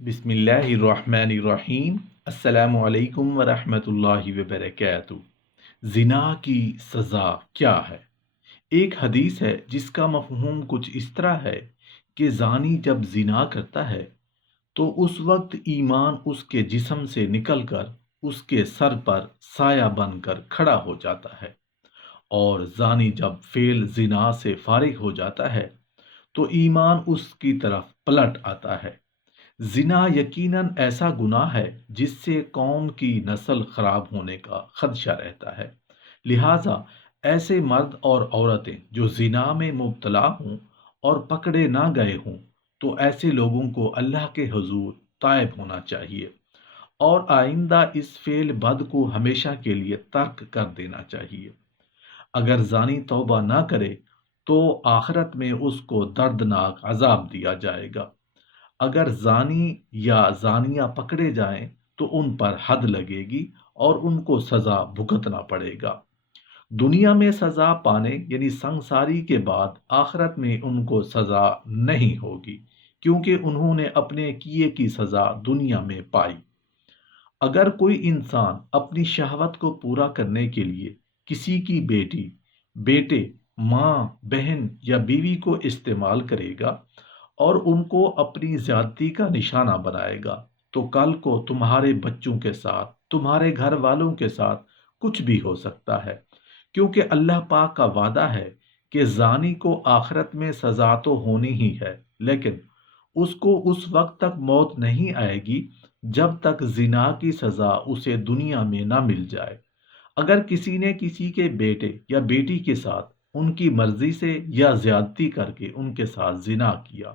بسم اللہ الرحمن الرحیم۔ السلام علیکم ورحمۃ اللہ وبرکاتہ۔ زنا کی سزا کیا ہے؟ ایک حدیث ہے جس کا مفہوم کچھ اس طرح ہے کہ زانی جب زنا کرتا ہے تو اس وقت ایمان اس کے جسم سے نکل کر اس کے سر پر سایہ بن کر کھڑا ہو جاتا ہے، اور زانی جب فعل زنا سے فارغ ہو جاتا ہے تو ایمان اس کی طرف پلٹ آتا ہے۔ زنا یقیناً ایسا گناہ ہے جس سے قوم کی نسل خراب ہونے کا خدشہ رہتا ہے۔ لہٰذا ایسے مرد اور عورتیں جو زنا میں مبتلا ہوں اور پکڑے نہ گئے ہوں تو ایسے لوگوں کو اللہ کے حضور تائب ہونا چاہیے اور آئندہ اس فعل بد کو ہمیشہ کے لیے ترک کر دینا چاہیے۔ اگر زانی توبہ نہ کرے تو آخرت میں اس کو دردناک عذاب دیا جائے گا۔ اگر زانی یا زانیہ پکڑے جائیں تو ان پر حد لگے گی اور ان کو سزا بھگتنا پڑے گا۔ دنیا میں سزا پانے یعنی سنگساری کے بعد آخرت میں ان کو سزا نہیں ہوگی، کیونکہ انہوں نے اپنے کیے کی سزا دنیا میں پائی۔ اگر کوئی انسان اپنی شہوت کو پورا کرنے کے لیے کسی کی بیٹی، بیٹے، ماں، بہن یا بیوی کو استعمال کرے گا اور ان کو اپنی زیادتی کا نشانہ بنائے گا تو کل کو تمہارے بچوں کے ساتھ، تمہارے گھر والوں کے ساتھ کچھ بھی ہو سکتا ہے، کیونکہ اللہ پاک کا وعدہ ہے کہ زانی کو آخرت میں سزا تو ہونی ہی ہے، لیکن اس کو اس وقت تک موت نہیں آئے گی جب تک زنا کی سزا اسے دنیا میں نہ مل جائے۔ اگر کسی نے کسی کے بیٹے یا بیٹی کے ساتھ ان کی مرضی سے یا زیادتی کر کے ان کے ساتھ زنا کیا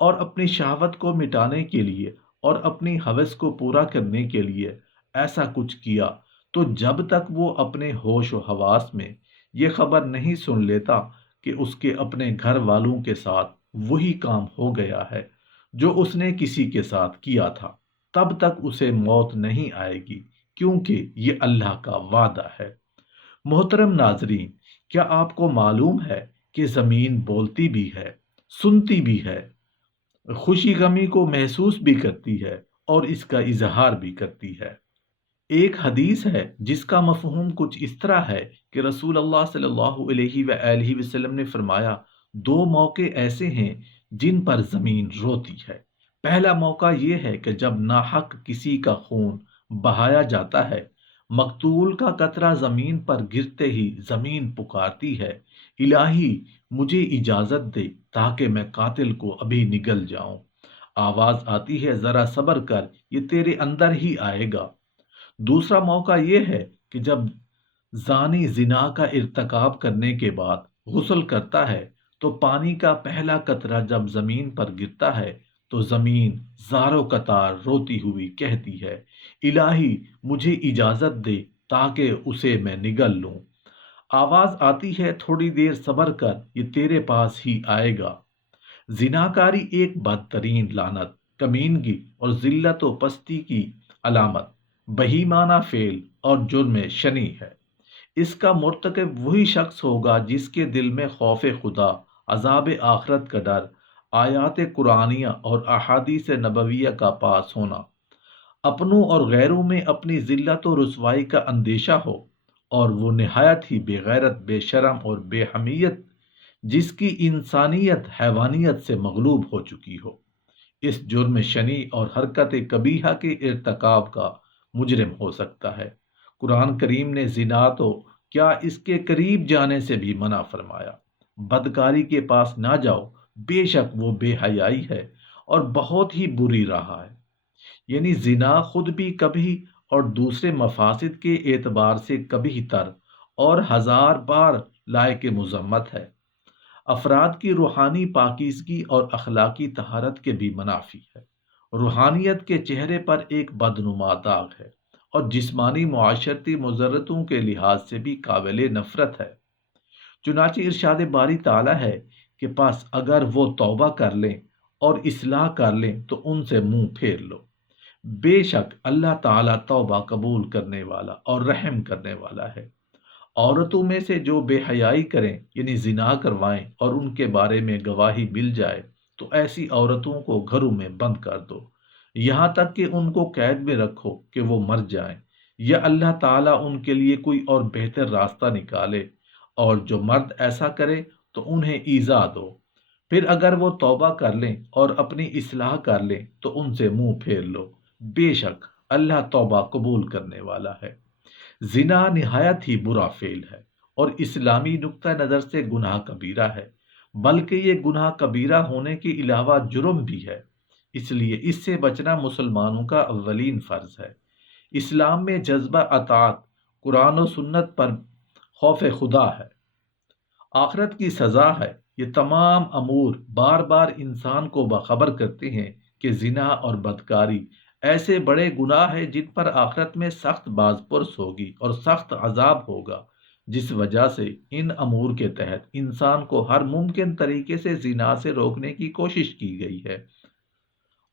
اور اپنی شہوت کو مٹانے کے لیے اور اپنی ہوس کو پورا کرنے کے لیے ایسا کچھ کیا، تو جب تک وہ اپنے ہوش و حواس میں یہ خبر نہیں سن لیتا کہ اس کے اپنے گھر والوں کے ساتھ وہی کام ہو گیا ہے جو اس نے کسی کے ساتھ کیا تھا، تب تک اسے موت نہیں آئے گی، کیونکہ یہ اللہ کا وعدہ ہے۔ محترم ناظرین، کیا آپ کو معلوم ہے کہ زمین بولتی بھی ہے، سنتی بھی ہے، خوشی غمی کو محسوس بھی کرتی ہے اور اس کا اظہار بھی کرتی ہے؟ ایک حدیث ہے جس کا مفہوم کچھ اس طرح ہے کہ رسول اللہ صلی اللہ علیہ وآلہ وسلم نے فرمایا، دو موقع ایسے ہیں جن پر زمین روتی ہے۔ پہلا موقع یہ ہے کہ جب ناحق کسی کا خون بہایا جاتا ہے، مقتول کا قطرہ زمین پر گرتے ہی زمین پکارتی ہے، الہی مجھے اجازت دے تاکہ میں قاتل کو ابھی نگل جاؤں۔ آواز آتی ہے، ذرا صبر کر، یہ تیرے اندر ہی آئے گا۔ دوسرا موقع یہ ہے کہ جب زانی زنا کا ارتکاب کرنے کے بعد غسل کرتا ہے تو پانی کا پہلا قطرہ جب زمین پر گرتا ہے تو زمین زاروں قطار روتی ہوئی کہتی ہے، الہی مجھے اجازت دے تاکہ اسے میں نگل لوں۔ آواز آتی ہے، تھوڑی دیر صبر کر، یہ تیرے پاس ہی آئے گا۔ زناکاری ایک بدترین لعنت، کمینگی اور ذلت و پستی کی علامت، بہیمانہ فعل اور جرم شنیع ہے۔ اس کا مرتکب وہی شخص ہوگا جس کے دل میں خوف خدا، عذاب آخرت کا ڈر، آیات قرآنیہ اور احادیث نبویہ کا پاس ہونا، اپنوں اور غیروں میں اپنی ذلت و رسوائی کا اندیشہ ہو، اور وہ نہایت ہی بے غیرت، بے شرم اور بے حمیت جس کی انسانیت حیوانیت سے مغلوب ہو چکی ہو، اس جرم شنیع اور حرکت قبیحہ کے ارتکاب کا مجرم ہو سکتا ہے۔ قرآن کریم نے زنا تو کیا اس کے قریب جانے سے بھی منع فرمایا۔ بدکاری کے پاس نہ جاؤ، بے شک وہ بے حیائی ہے اور بہت ہی بری راہ ہے۔ یعنی زنا خود بھی کبھی اور دوسرے مفاسد کے اعتبار سے کبھی تر اور ہزار بار لائق مذمت ہے۔ افراد کی روحانی پاکیزگی اور اخلاقی طہارت کے بھی منافی ہے۔ روحانیت کے چہرے پر ایک بدنما داغ ہے اور جسمانی معاشرتی مضرتوں کے لحاظ سے بھی قابل نفرت ہے۔ چنانچہ ارشاد باری تعالیٰ ہے کہ پس اگر وہ توبہ کر لیں اور اصلاح کر لیں تو ان سے منہ پھیر لو۔ بے شک اللہ تعالیٰ توبہ قبول کرنے والا اور رحم کرنے والا ہے۔ عورتوں میں سے جو بے حیائی کریں یعنی زنا کروائیں اور ان کے بارے میں گواہی مل جائے تو ایسی عورتوں کو گھروں میں بند کر دو، یہاں تک کہ ان کو قید میں رکھو کہ وہ مر جائیں، یا اللہ تعالیٰ ان کے لیے کوئی اور بہتر راستہ نکالے، اور جو مرد ایسا کرے تو انہیں ایذا دو۔ پھر اگر وہ توبہ کر لیں اور اپنی اصلاح کر لیں تو ان سے منہ پھیر لو، بے شک اللہ توبہ قبول کرنے والا ہے۔ زنا نہایت ہی برا فعل ہے اور اسلامی نقطہ نظر سے گناہ کبیرہ ہے، بلکہ یہ گناہ کبیرہ ہونے کے علاوہ جرم بھی ہے، اس لیے اس سے بچنا مسلمانوں کا اولین فرض ہے۔ اسلام میں جذبہ اطاعت، قرآن و سنت پر خوف خدا ہے، آخرت کی سزا ہے، یہ تمام امور بار بار انسان کو باخبر کرتے ہیں کہ زنا اور بدکاری ایسے بڑے گناہ ہیں جن پر آخرت میں سخت باز پرس ہوگی اور سخت عذاب ہوگا، جس وجہ سے ان امور کے تحت انسان کو ہر ممکن طریقے سے زنا سے روکنے کی کوشش کی گئی ہے۔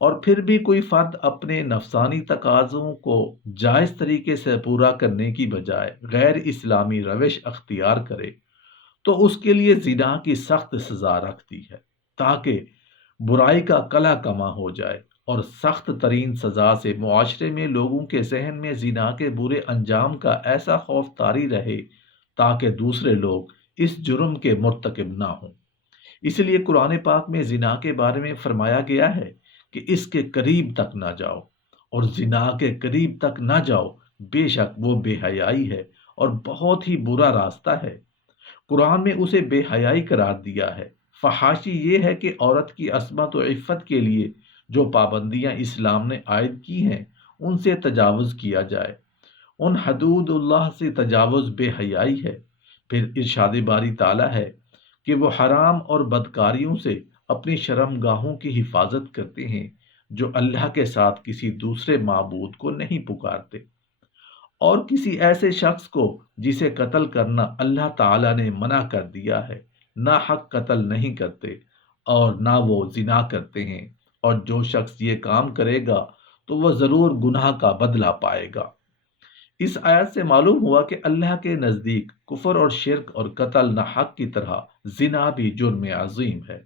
اور پھر بھی کوئی فرد اپنے نفسانی تقاضوں کو جائز طریقے سے پورا کرنے کی بجائے غیر اسلامی روش اختیار کرے تو اس کے لیے زنا کی سخت سزا رکھتی ہے، تاکہ برائی کا کلہ کما ہو جائے، اور سخت ترین سزا سے معاشرے میں لوگوں کے ذہن میں زنا کے برے انجام کا ایسا خوف طاری رہے تاکہ دوسرے لوگ اس جرم کے مرتکب نہ ہوں۔ اس لیے قرآن پاک میں زنا کے بارے میں فرمایا گیا ہے کہ اس کے قریب تک نہ جاؤ، اور زنا کے قریب تک نہ جاؤ، بے شک وہ بے حیائی ہے اور بہت ہی برا راستہ ہے۔ قرآن میں اسے بے حیائی قرار دیا ہے۔ فحاشی یہ ہے کہ عورت کی عصمت و عفت کے لیے جو پابندیاں اسلام نے عائد کی ہیں ان سے تجاوز کیا جائے، ان حدود اللہ سے تجاوز بے حیائی ہے۔ پھر ارشاد باری تعالیٰ ہے کہ وہ حرام اور بدکاریوں سے اپنی شرم گاہوں کی حفاظت کرتے ہیں جو اللہ کے ساتھ کسی دوسرے معبود کو نہیں پکارتے، اور کسی ایسے شخص کو جسے قتل کرنا اللہ تعالیٰ نے منع کر دیا ہے، ناحق قتل نہیں کرتے اور نہ وہ زنا کرتے ہیں، اور جو شخص یہ کام کرے گا تو وہ ضرور گناہ کا بدلہ پائے گا۔ اس آیت سے معلوم ہوا کہ اللہ کے نزدیک کفر اور شرک اور قتل ناحق کی طرح زنا بھی جرم عظیم ہے۔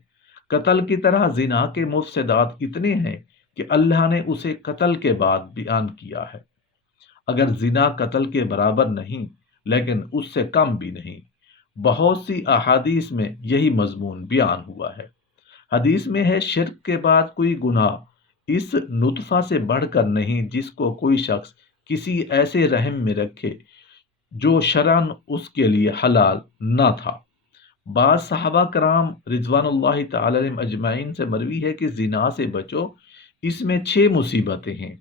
قتل کی طرح زنا کے مفسدات اتنے ہیں کہ اللہ نے اسے قتل کے بعد بیان کیا ہے، اگر زنا قتل کے برابر نہیں لیکن اس سے کم بھی نہیں۔ بہت سی احادیث میں یہی مضمون بیان ہوا ہے۔ حدیث میں ہے، شرک کے بعد کوئی گناہ اس نطفہ سے بڑھ کر نہیں جس کو کوئی شخص کسی ایسے رحم میں رکھے جو شرعاً اس کے لیے حلال نہ تھا۔ بعض صحابہ کرام رضوان اللہ تعالی علیہم اجمعین سے مروی ہے کہ زنا سے بچو، اس میں 6 مصیبتیں ہیں،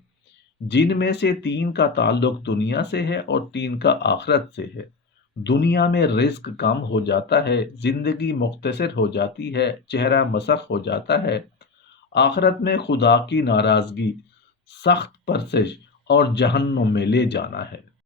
جن میں سے 3 کا تعلق دنیا سے ہے اور 3 کا آخرت سے ہے۔ دنیا میں رزق کم ہو جاتا ہے، زندگی مختصر ہو جاتی ہے، چہرہ مسخ ہو جاتا ہے۔ آخرت میں خدا کی ناراضگی، سخت پرسش اور جہنم میں لے جانا ہے۔